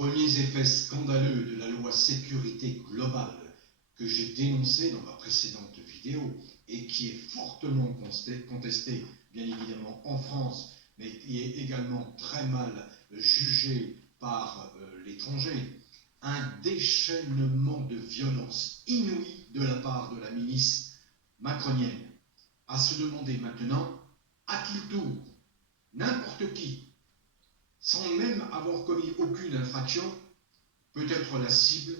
Premiers effets scandaleux de la loi sécurité globale que j'ai dénoncé dans ma précédente vidéo et qui est fortement contesté, bien évidemment, en France, mais qui est également très mal jugé par l'étranger. Un déchaînement de violence inouïe de la part de la milice macronienne. À se demander maintenant à qui tour, n'importe qui, sans même avoir commis aucune infraction, peut être la cible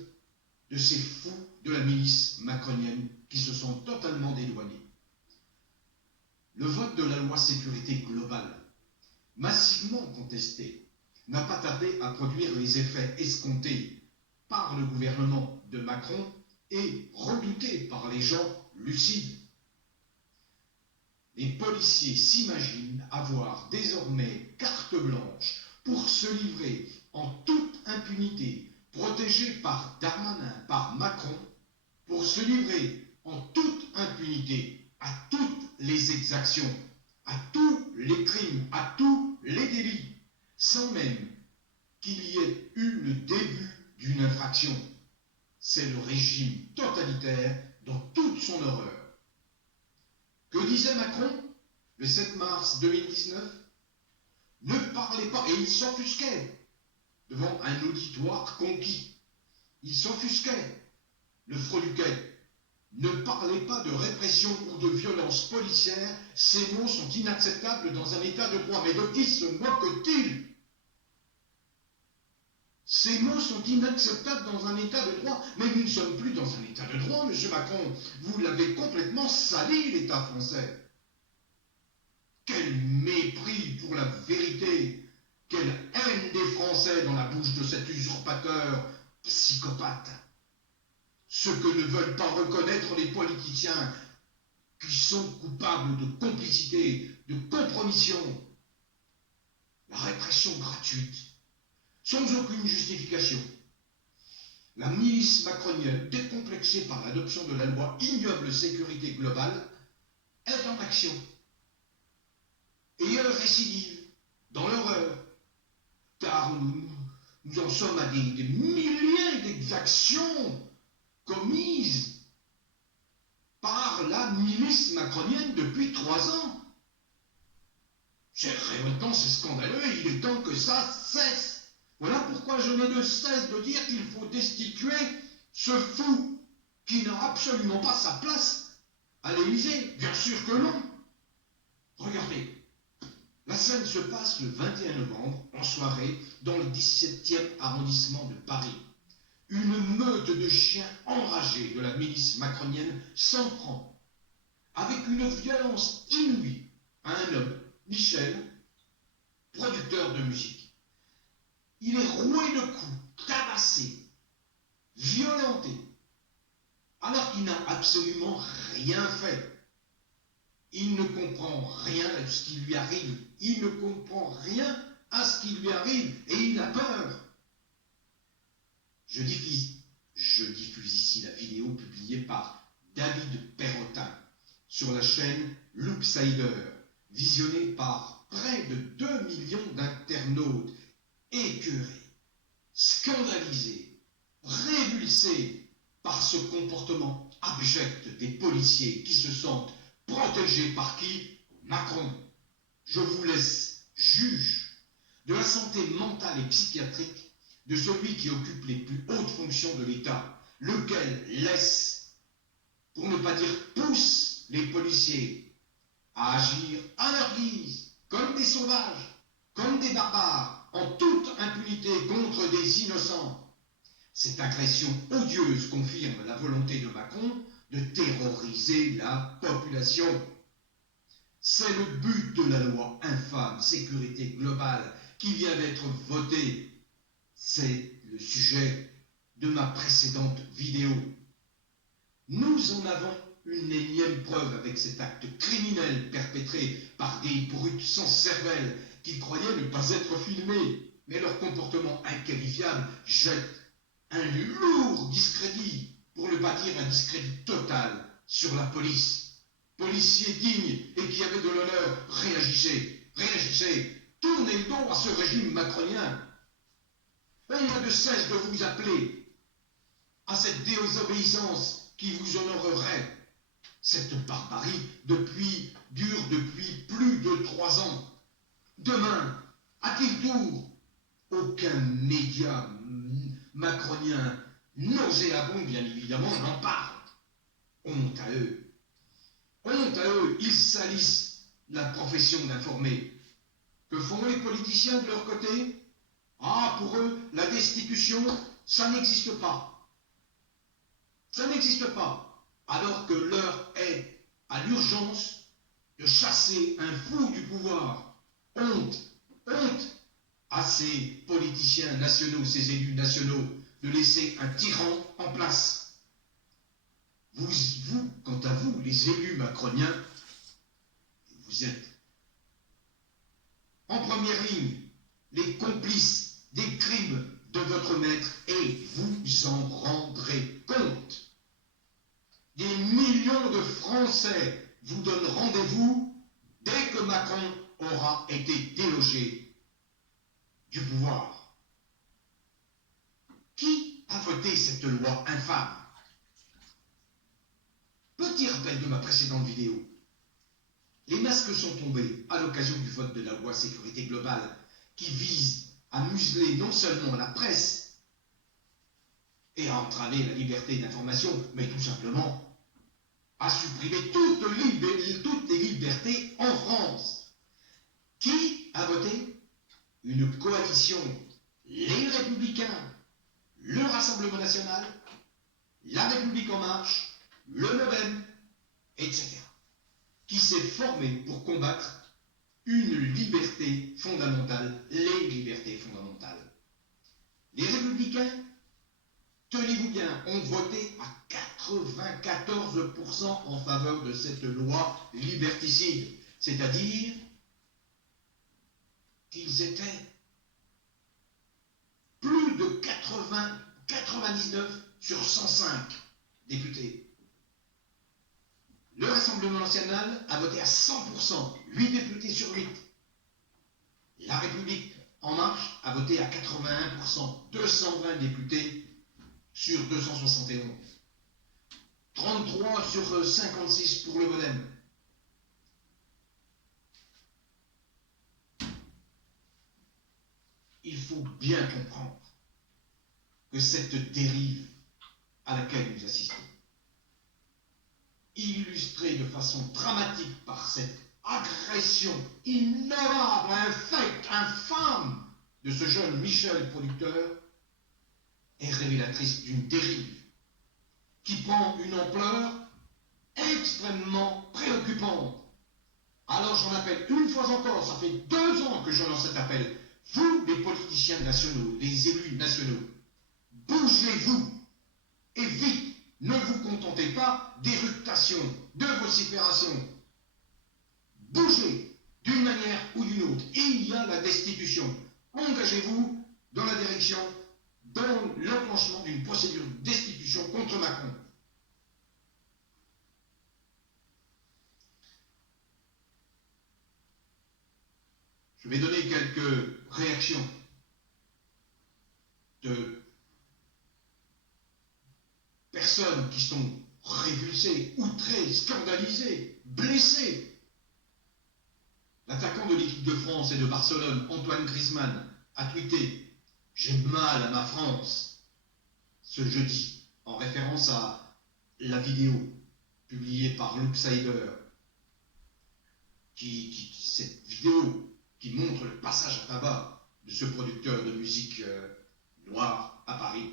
de ces fous de la milice macronienne qui se sont totalement dédouanés. Le vote de la loi sécurité globale, massivement contesté, n'a pas tardé à produire les effets escomptés par le gouvernement de Macron et redoutés par les gens lucides. Les policiers s'imaginent avoir désormais carte blanche pour se livrer en toute impunité, protégés par Darmanin, par Macron, pour se livrer en toute impunité à toutes les exactions, à tous les crimes, à tous les délits, sans même qu'il y ait eu le début d'une infraction. C'est le régime totalitaire dans toute son horreur. Que disait Macron le 7 mars 2019 ? Ne parlez pas, et il s'offusquait devant un auditoire conquis. Il s'offusquait, le freluquet. Ne parlez pas de répression ou de violence policière, ces mots sont inacceptables dans un état de droit. Mais de qui se moque-t-il ? Ces mots sont inacceptables dans un état de droit, mais nous ne sommes plus dans un état de droit, M. Macron. Vous l'avez complètement sali, l'État français. Quel mépris pour la vérité, quelle haine des Français dans la bouche de cet usurpateur psychopathe. Ce que ne veulent pas reconnaître les politiciens qui sont coupables de complicité, de compromission. La répression gratuite, sans aucune justification. La milice macronienne, décomplexée par l'adoption de la loi ignoble sécurité globale, est en action. Et elle récidive dans l'horreur. Car nous en sommes à des milliers d'exactions commises par la milice macronienne depuis 3 ans. C'est révoltant, c'est scandaleux, et il est temps que ça cesse. Voilà pourquoi je n'ai de cesse de dire qu'il faut destituer ce fou qui n'a absolument pas sa place à l'Élysée. Bien sûr que non. Regardez, la scène se passe le 21 novembre, en soirée, dans le 17e arrondissement de Paris. Une meute de chiens enragés de la milice macronienne s'en prend, avec une violence inouïe, à un homme, Michel, producteur de musique. Il est roué de coups, tabassé, violenté, alors qu'il n'a absolument rien fait. Il ne comprend rien à ce qui lui arrive. Il ne comprend rien à ce qui lui arrive et il a peur. Je diffuse ici la vidéo publiée par David Perrotin sur la chaîne Loopsider, visionnée par près de 2 millions d'internautes écœurés, scandalisés, révulsés par ce comportement abject des policiers qui se sentent protégés par qui ? Macron. Je vous laisse juge de la santé mentale et psychiatrique de celui qui occupe les plus hautes fonctions de l'État, lequel laisse, pour ne pas dire pousse, les policiers à agir à leur guise, comme des sauvages, comme des barbares, en toute impunité contre des innocents. Cette agression odieuse confirme la volonté de Macron de terroriser la population. C'est le but de la loi infâme sécurité globale qui vient d'être votée. C'est le sujet de ma précédente vidéo. Nous en avons une énième preuve avec cet acte criminel perpétré par des brutes sans cervelle qui croyaient ne pas être filmés, mais leur comportement inqualifiable jette un lourd discrédit, pour ne pas dire un discrédit total, sur la police. Policiers dignes et qui avaient de l'honneur, réagissez, tournez le dos à ce régime macronien. Et il rien de cesse de vous appeler à cette désobéissance qui vous honorerait. Cette barbarie dure depuis plus de 3 ans. Demain, à quel tour? Aucun média macronien nauséabond, bien évidemment, n'en parle. Honte à eux. Honte à eux, ils salissent la profession d'informer. Que font les politiciens de leur côté? Ah, pour eux, la destitution, ça n'existe pas. Ça n'existe pas. Alors que l'heure est à l'urgence de chasser un fou du pouvoir. Honte, honte à ces politiciens nationaux, ces élus nationaux, de laisser un tyran en place. Vous, quant à vous, les élus macroniens, vous êtes en première ligne, les complices des crimes de votre maître, et vous en rendrez compte. Des millions de Français vous donnent rendez-vous dès que Macron aura été délogé du pouvoir. Qui a voté cette loi infâme? Petit rappel de ma précédente vidéo. Les masques sont tombés à l'occasion du vote de la loi sécurité globale qui vise à museler non seulement la presse et à entraver la liberté d'information, mais tout simplement à supprimer toutes les libertés en France. Qui a voté? Une coalition, les Républicains, le Rassemblement National, la République En Marche, le MoDem, etc., qui s'est formé pour combattre une liberté fondamentale, les libertés fondamentales. Les Républicains, tenez-vous bien, ont voté à 94% en faveur de cette loi liberticide, c'est-à-dire qu'ils étaient plus de 99 sur 105 députés. Le Rassemblement national a voté à 100%, 8 députés sur 8. La République En Marche a voté à 81%, 220 députés sur 271. 33 sur 56 pour le MoDem. Il faut bien comprendre que cette dérive à laquelle nous assistons, illustrée de façon dramatique par cette agression innommable, infecte, infâme de ce jeune Michel producteur, est révélatrice d'une dérive qui prend une ampleur extrêmement préoccupante. Alors j'en appelle une fois encore, ça fait 2 ans que je lance cet appel, vous les politiciens nationaux, les élus nationaux, bougez-vous et vite, ne vous contentez pas d'éructations, de vociférations. Bougez d'une manière ou d'une autre. Il y a la destitution. Engagez-vous dans la direction, dans l'enclenchement d'une procédure de destitution contre Macron. Je vais donner quelques réactions de personnes qui sont révulsées, outrées, scandalisées, blessées. L'attaquant de l'équipe de France et de Barcelone, Antoine Griezmann, a tweeté « J'ai mal à ma France » ce jeudi, en référence à la vidéo publiée par Loopsider, cette vidéo qui montre le passage à tabac de ce producteur de musique noire à Paris.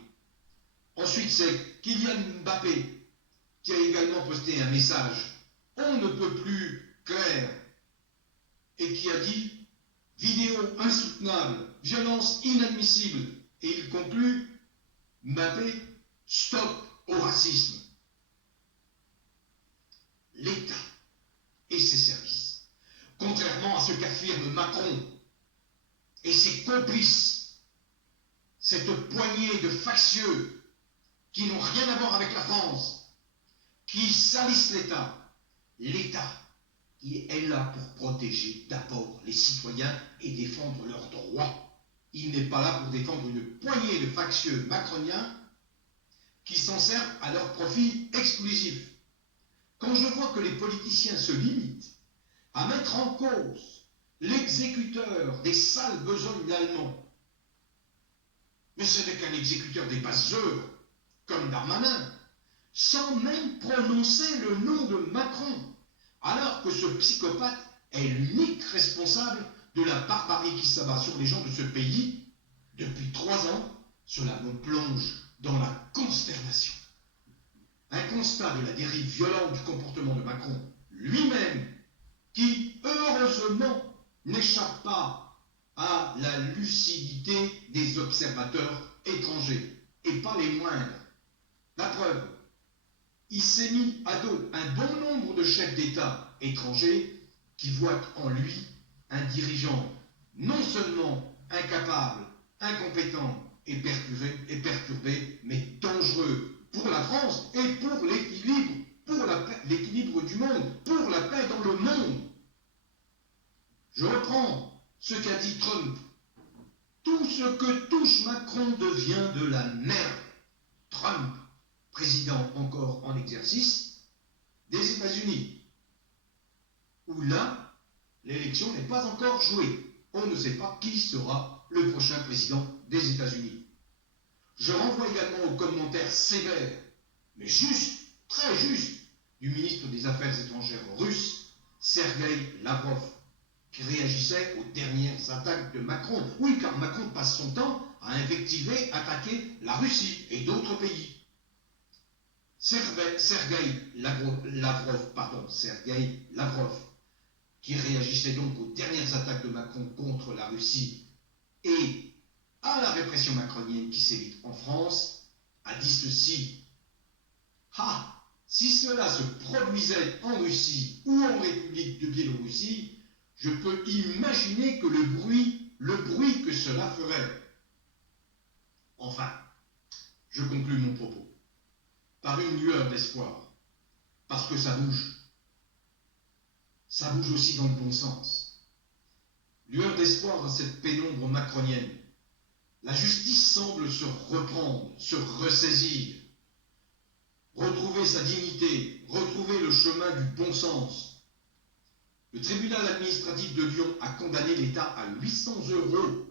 Ensuite, c'est Kylian Mbappé qui a également posté un message « On ne peut plus clair » et qui a dit « Vidéo insoutenable, violence inadmissible » et il conclut « Mbappé, stop au racisme ». L'État et ses services, contrairement à ce qu'affirme Macron et ses complices, cette poignée de factieux qui n'ont rien à voir avec la France, qui salissent l'État qui est là pour protéger d'abord les citoyens et défendre leurs droits. Il n'est pas là pour défendre une poignée de factieux macroniens qui s'en servent à leur profit exclusif. Quand je vois que les politiciens se limitent à mettre en cause l'exécuteur des sales besognes allemands, mais ce n'est qu'un exécuteur des basses œuvres, comme Darmanin, sans même prononcer le nom de Macron, alors que ce psychopathe est l'unique responsable de la barbarie qui s'abat sur les gens de ce pays. Depuis 3 ans, cela me plonge dans la consternation. Un constat de la dérive violente du comportement de Macron lui-même, qui, heureusement, n'échappe pas à la lucidité des observateurs étrangers, et pas les moindres. La preuve, il s'est mis à dos un bon nombre de chefs d'État étrangers qui voient en lui un dirigeant non seulement incapable, incompétent et perturbé, mais dangereux pour la France et pour l'équilibre du monde, pour la paix dans le monde. Je reprends ce qu'a dit Trump. Tout ce que touche Macron devient de la merde. Trump, président encore en exercice des États-Unis, où là, l'élection n'est pas encore jouée. On ne sait pas qui sera le prochain président des États-Unis. Je renvoie également aux commentaires sévères, mais justes, très justes, du ministre des Affaires étrangères russe, Sergueï Lavrov, qui réagissait aux dernières attaques de Macron. Oui, car Macron passe son temps à invectiver, attaquer la Russie et d'autres pays. Sergueï Lavrov, qui réagissait donc aux dernières attaques de Macron contre la Russie et à la répression macronienne qui s'évite en France, a dit ceci. Ah, si cela se produisait en Russie ou en République de Biélorussie, je peux imaginer que le bruit que cela ferait. Enfin, je conclus mon propos par une lueur d'espoir, parce que ça bouge. Ça bouge aussi dans le bon sens. Lueur d'espoir dans cette pénombre macronienne. La justice semble se reprendre, se ressaisir, retrouver sa dignité, retrouver le chemin du bon sens. Le tribunal administratif de Lyon a condamné l'État à 800 €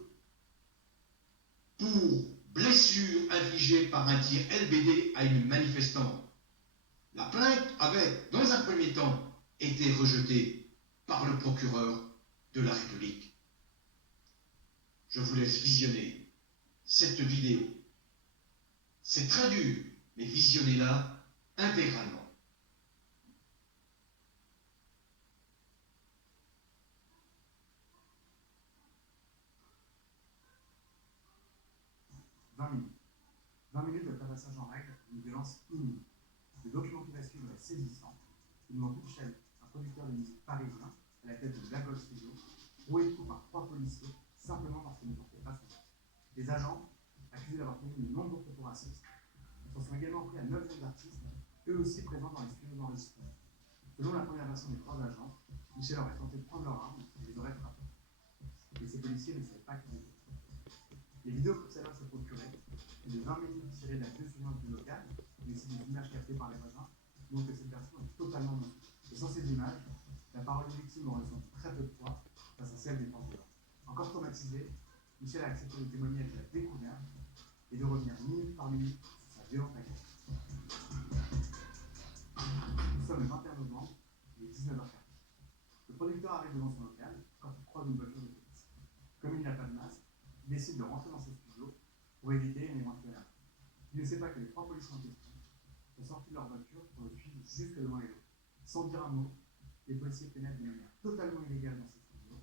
pour blessure infligée par un tir LBD à une manifestante. La plainte avait, dans un premier temps, été rejetée par le procureur de la République. Je vous laisse visionner cette vidéo. C'est très dur, mais visionnez-la intégralement. « 20 minutes. 20 minutes de passage en règle, une violence inouïe. Le document qui va suivre est saisissant. Il montre Michel, un producteur de musique parisien, à la tête de Black Gold Studio, roué de coups par 3 policiers, simplement parce qu'il ne portait pas son nom. Les agents, accusés d'avoir commis de nombreux propos racistes, s'en sont également pris à 9 jeunes artistes, eux aussi présents dans les studios d'enregistrement. Selon la première version des 3 agents, Michel aurait tenté de prendre leur arme et les aurait frappés. Et ces policiers ne savaient pas qu'ils étaient. Les vidéos que Salah s'est procurées, de 20 minutes tirées de la surveillance du local, mais aussi des images captées par les voisins, montrent que cette version est totalement mensongère. Et sans ces images, la parole des victimes aurait ressenti très peu de poids face à celle des forces de l'ordre. Encore traumatisé, Michel a accepté de témoigner avec la découverte et de revenir minute par minute sur sa violente agression. Nous sommes le 21 novembre, il est 19h40. Le producteur arrive devant son local quand il croise une voiture de police. Comme il n'a pas de masque, il décide de rentrer dans ses studios pour éviter une éventuelle attaque. Il ne sait pas que les 3 policiers en question sont sortis de leur voiture pour le suivre jusque devant les locaux. Sans dire un mot, les policiers pénètrent de manière totalement illégale dans ces studios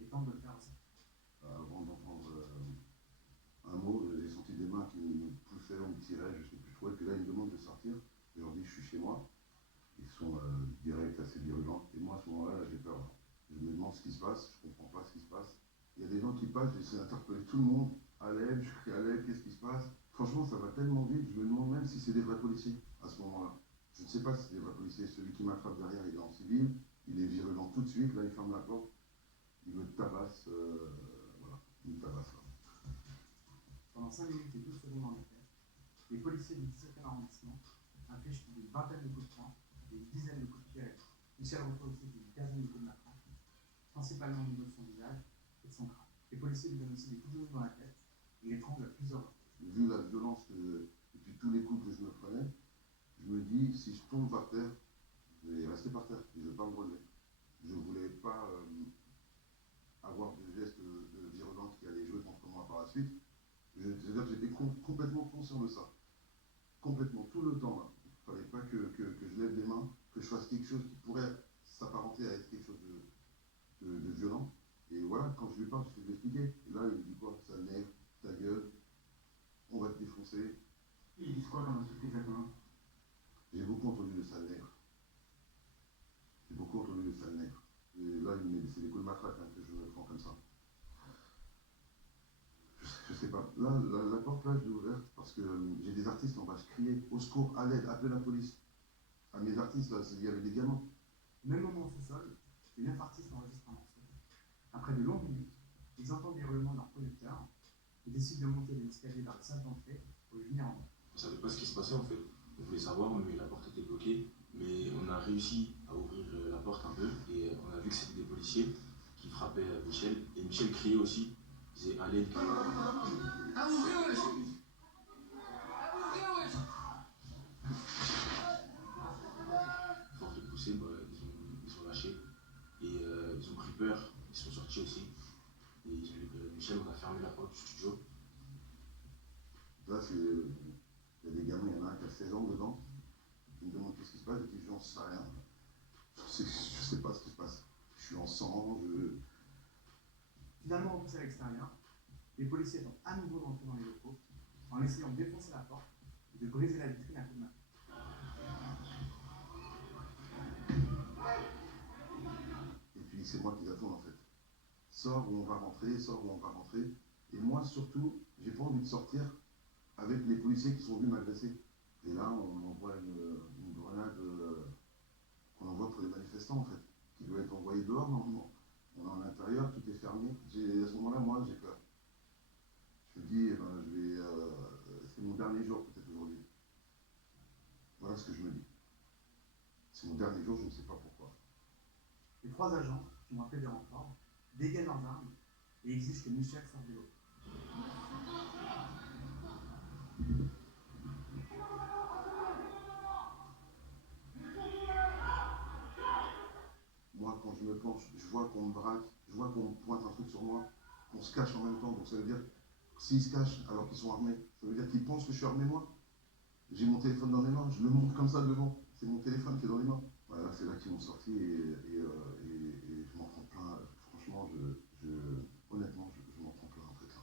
et tentent de le faire ressortir. Avant d'entendre un mot, j'ai senti des mains qui me poussaient, on me tirait, je sais plus trop, et puis là ils me demandent de sortir. Je leur dis je suis chez moi. Ils sont directs, assez virulents, et moi à ce moment-là, j'ai peur. Je me demande ce qui se passe, je comprends pas ce qui se passe. Il y a des gens qui passent, j'essaie d'interpeller tout le monde, à l'aide, je crie à l'aide, qu'est-ce qui se passe? Franchement, ça va tellement vite, je me demande même si c'est des vrais policiers à ce moment-là. Je ne sais pas si c'est des vrais policiers. Celui qui m'attrape derrière, il est en civil, il est virulent tout de suite, là il ferme la porte, il me tabasse, voilà, il me tabasse là. Pendant 5 minutes et 12 secondes en effet, les policiers du 17e arrondissement infligent plus d'une vingtaine de coups de poing et une dizaine de coups de pied. Michel reçoit aussi une quinzaine de coups de matraque, principalement au niveau de son visage et de son crâne. Les policiers lui donnent aussi des coups de genoux dans la tête et l'étranglent à plusieurs reprises. Vu la violence et puis tous les coups que je me prenais, je me dis, si je tombe par terre, je vais rester par terre, je ne vais pas me relever. Je ne voulais pas avoir de gestes de virulence qui allaient jouer contre moi par la suite. C'est-à-dire que j'étais complètement conscient de ça. Complètement, tout le temps. Là. Il ne fallait pas que je lève les mains, que je fasse quelque chose qui pourrait s'apparenter à être quelque chose de violent. Et voilà, quand je lui parle, je vais lui expliquer. Et là, il me dit quoi? Sale nègre, ta gueule, on va te défoncer. Ils disent quoi dans l'insulte exactement? J'ai beaucoup entendu le sale nègre. J'ai beaucoup entendu le sale nègre. Et là, c'est des coups de matraque que je me prends comme ça. Je sais pas. Là, la porte, là, je l'ai ouverte parce que j'ai des artistes en bas. Je criais au secours, à l'aide, appelez la police. À mes artistes, là, il y avait des gamins. Même moment au sous-sol, les 9 artistes enregistrent un morceau. Après de longues minutes, ils entendent les hurlements de leur producteur et décident de monter les escaliers vers la salle d'entrée pour y venir en bas. On ne savait pas ce qui se passait en fait. On voulait savoir, mais la porte était bloquée. Mais on a réussi à ouvrir la porte un peu et on a vu que c'était des policiers qui frappaient Michel. Et Michel criait aussi. Il disait allez. À ouvrir, wesh! À ouvrir, wesh! Force de pousser, ils ont lâché. Et ils ont pris peur. Ils sont sortis aussi. Et ils ont libéré Michel. On a fermé la porte du studio. Là, il y a des gamins, il y en a un qui a 16 ans dedans. Il me demande qu'est-ce qui se passe, je dis j'en sais rien. Je sais pas ce qui se passe. Je suis en sang, Finalement repoussés à l'extérieur, les policiers tentent à nouveau d'entrer dans les locaux en essayant de défoncer la porte et de briser la vitrine à coups de main. Et puis c'est moi qui attends en fait. Sors où on va rentrer, sors où on va rentrer. Et moi surtout, j'ai pas envie de sortir avec les policiers qui sont venus m'agresser. Et là, on envoie une grenade qu'on envoie pour les manifestants en fait, qui doit être envoyée dehors normalement. On est en intérieur, tout est fermé. À ce moment-là, moi, j'ai peur. Je me dis, c'est mon dernier jour peut-être aujourd'hui. Voilà ce que je me dis. C'est mon dernier jour, je ne sais pas pourquoi. Les 3 agents, qui ont appelé des renforts, dégainent leurs armes et exigent que Michel sorte de l'eau. Moi, quand je me penche, je vois qu'on me braque, je vois qu'on pointe un truc sur moi, qu'on se cache en même temps. Donc ça veut dire que s'ils se cachent alors qu'ils sont armés, ça veut dire qu'ils pensent que je suis armé moi. J'ai mon téléphone dans les mains, je le montre comme ça devant. C'est mon téléphone qui est dans les mains. Voilà, c'est là qu'ils m'ont sorti et je m'en prends plein. Franchement, honnêtement, je m'en prends plein en fait. Là.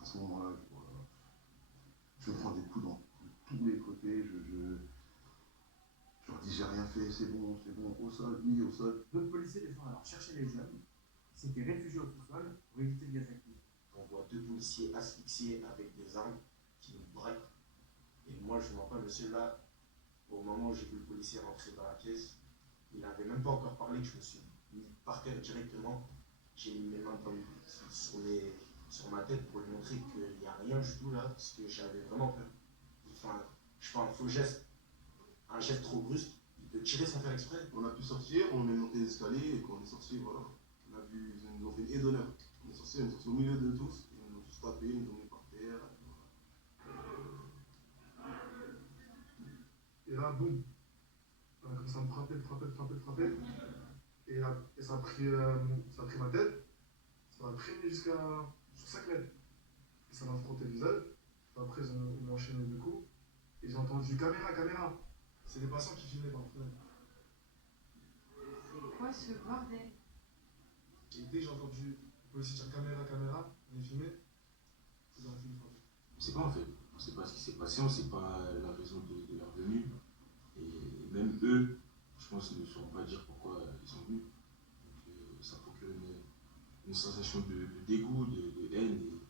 À ce moment-là, je prends des coups dans tous les côtés. Je leur dis j'ai rien fait, c'est bon, au sol, oui, au sol. D'autres policiers descendent alors chercher les jeunes qui s'étaient réfugiés au sous-sol pour éviter le gaz lacrymogène. On voit 2 policiers asphyxiés avec des armes qui nous braquent. Et moi, je ne mens pas, monsieur là, au moment où j'ai vu le policier rentrer dans la pièce, il n'avait même pas encore parlé que je me suis mis par terre directement. J'ai mis mes mains sur ma tête pour lui montrer qu'il n'y a rien du tout là, parce que j'avais vraiment peur. Enfin, je fais un faux geste, un geste trop brusque, il peut tirer sans faire exprès. On a pu sortir, on est monté les escaliers et quand on est sorti, voilà, on a vu, ils nous ont fait une haie d'honneur. On est sorti au milieu de tous, ils nous ont tous tapés, ils nous ont mis par terre. Et là, boum, ça me frappait. Et ça a pris ma tête, ça m'a traîné jusqu'à 5 mètres. Et ça m'a frotté le visage. Après, ils m'ont enchaîné 2 coups. Et j'ai entendu caméra. C'est des passants qui filmaient par la fenêtre. C'est quoi ce bordel? Et dès que j'ai entendu le policier dire caméra, on est filmé, ils ont arrêté de frapper. On ne sait pas en fait. On ne sait pas ce qui s'est passé, on ne sait pas la raison de leur venue. Et même eux, je pense, ne sauront pas dire pourquoi ils sont venus. Donc ça procure une sensation de dégoût, de haine.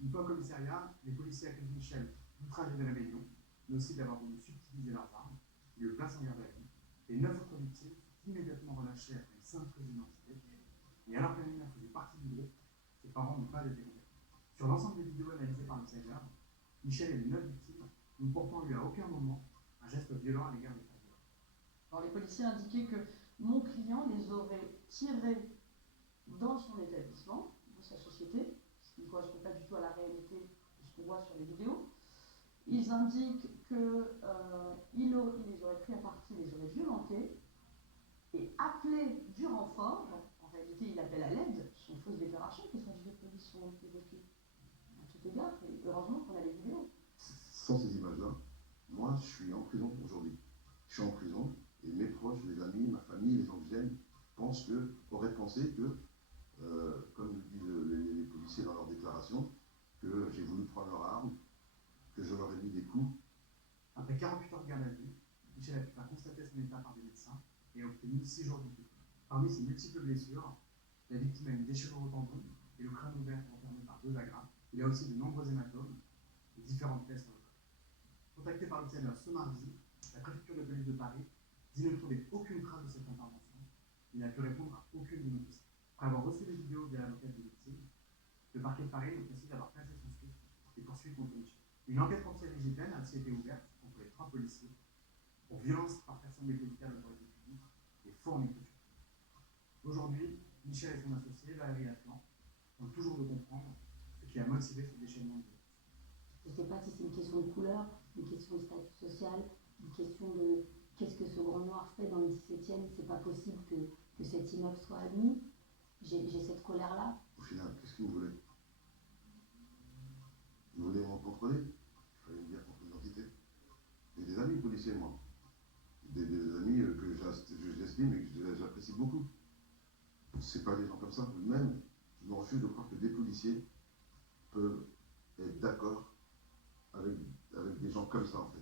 Une fois au commissariat, les policiers accusent Michel d'outrage et de rébellion, mais aussi d'avoir voulu subtiliser leurs armes. Ils le placent en garde à vue. Les 9 autres victimes sont immédiatement relâchées après une simple prise d'identité. Et alors que la mineure faisait partie du groupe, ses parents n'ont pas été contactés. Sur l'ensemble des vidéos analysées par l'Insider, Michel est le 9 victimes, ne portant lui à aucun moment un geste violent à l'égard des femmes. Alors, les policiers indiquaient que mon client les aurait tirés dans son établissement, dans sa société, ce qui ne correspond pas du tout à la réalité de ce qu'on voit sur les vidéos. Ils indiquent qu'il les aurait pris à partie, les aurait violentés et appelé du renfort. Donc, en réalité, il appelle à l'aide. Ce sont fausses déclarations qui sont dites de police sont évoquées. À tout égard, et heureusement qu'on a les vidéos. Sans ces images-là, moi, je suis en prison aujourd'hui. Je suis en prison et mes proches, mes amis, ma famille, les gens que j'aime, auraient pensé que, comme le disent les policiers dans leur déclaration, que j'ai voulu prendre leur arme, que je leur ai mis des coups. Après 48 heures de garde à vue, Michel a pu faire constater son état par des médecins et a obtenu 6 jours de vie. Parmi ses multiples blessures, la victime a une déchirure au tendon et le crâne ouvert enfermé par 2 agrafes. Il y a aussi de nombreux hématomes et différentes plaies sur le corps. Contacté par l'Observer ce mardi, la préfecture de police de Paris dit ne trouver aucune trace de cette intervention. Il n'a pu répondre à aucune de nos questions. Après avoir reçu les vidéos de l'avocate des victimes, le parquet de Paris nous précise avoir placé sous suite et poursuivi contre Michel. Une enquête contre série IGPN a aussi été ouverte contre les 3 policiers pour violence par personne dépositaire de l'autorité publique et faux en écriture. Aujourd'hui, Michel et son associé, Valérie Atlan, tentent toujours de comprendre ce qui a motivé ce déchaînement de violence. Je ne sais pas si c'est une question de couleur, une question de statut social, une question de qu'est-ce que ce grand noir fait dans le 17e, c'est pas possible que cet immeuble soit admis. J'ai cette colère-là. Au final, qu'est-ce que vous voulez? Vous voulez me contrôler? Il fallait me dire contre l'identité. J'ai des amis policiers, moi. Des amis que j'estime et que j'apprécie beaucoup. C'est pas des gens comme ça. Même, je me refuse de croire que des policiers peuvent être d'accord avec des gens comme ça, en fait.